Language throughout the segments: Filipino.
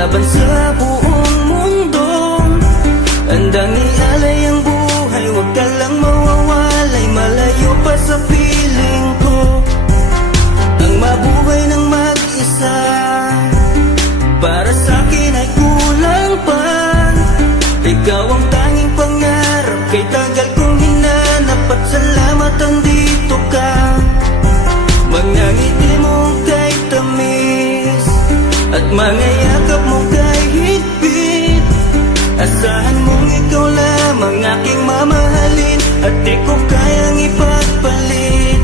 laban sa buong mundo. Handang ialay ang buhay, huwag ka lang mawawalay, malayo pa sa piling ko. Ang mabuhay ng mag-isa, para sa'kin ay kulang pa. Ikaw ang tanging pangarap, kay tagal kong hinanap, at salamat andito ka. Mga ngiti mong kay tamis, at mga yakap mong kay higpit. Asahan mong ikaw lamang aking mamahalin, at di ko kayang ipagpalit.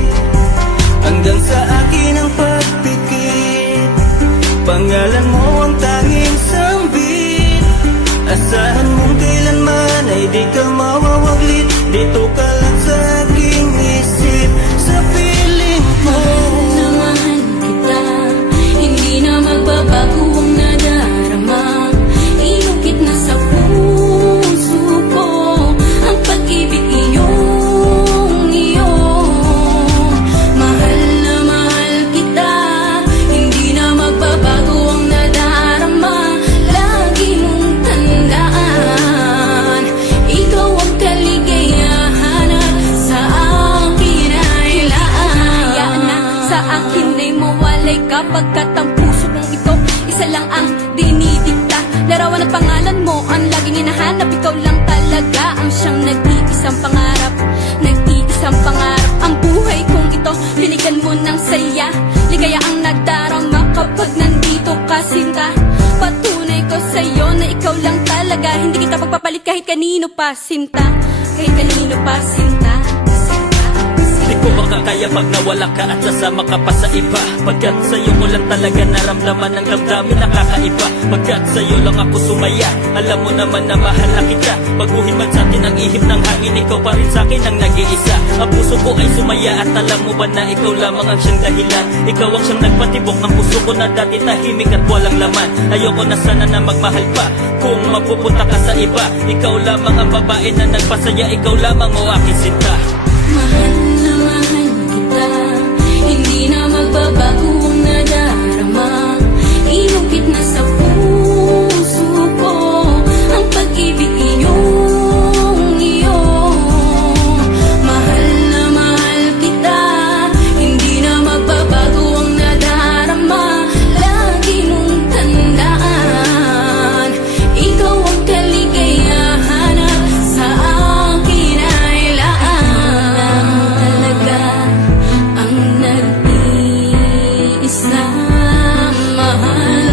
Hanggang sa akin ang pagpikit, pangalan mo ang tanging sambit. Asahan mong kailanman ay di ka mawawaglit, dito ka lang sa aking isip, sa piling mo. Mahal kita, hindi na magbabago ang nadarama. Inukit na sa puso ko ang pag-ibig iyong iyo. Mahal na mahal kita, hindi na magbabago ang nadarama. Lagi mong tandaan, ikaw ang kaligayahan at sa akin ay laan. Hayaan na sa akin ay mawalay kapagkat ang puso kong ito isa lang ang dinidikta. Larawan at pangalan mo ang laging hinahanap, ikaw lang talaga ang siyang nag-iisang pangarap. Nag-iisang pangarap ang buhay kong ito, binigyan mo ng saya. Ligaya ang nadarama kapag nandito ka, sinta. Patunay ko sa'yo na ikaw lang talaga, hindi kita pagpapalit kahit kanino pa, sinta. Kahit kanino pa, sinta. Di ko makakaya pag nawala ka at sasama ka pa sa iba. Pagkat sa'yo ko lang talaga naramdaman ang damdamin nakakaiba. Pagkat sa'yo lang ako sumaya, alam mo naman na mahal na kita. Baguhin man sa atin ang ihip ng hangin, ikaw pa rin sa'kin ang nag-iisa. Ang puso ko ay sumaya at alam mo ba na ikaw lamang ang siyang dahilan. Ikaw ang siyang nagpatibok ng puso ko na dati tahimik at walang laman. Ayoko na sana na magmahal pa kung mapupunta ka sa iba. Ikaw lamang ang babae na nagpasaya, ikaw lamang o aking sinta. Mahal na mahal kita, hindi na magbabago ang nadarama. Inukit na sa puso ko ang pag-ibig iyong iyo. Mahal na mahal kita, hindi na magbabago ang nadarama. Lagi mong tandaan, ikaw ang kaligayahan at sa akin ay laan. Talaga ang nag-iisang mahal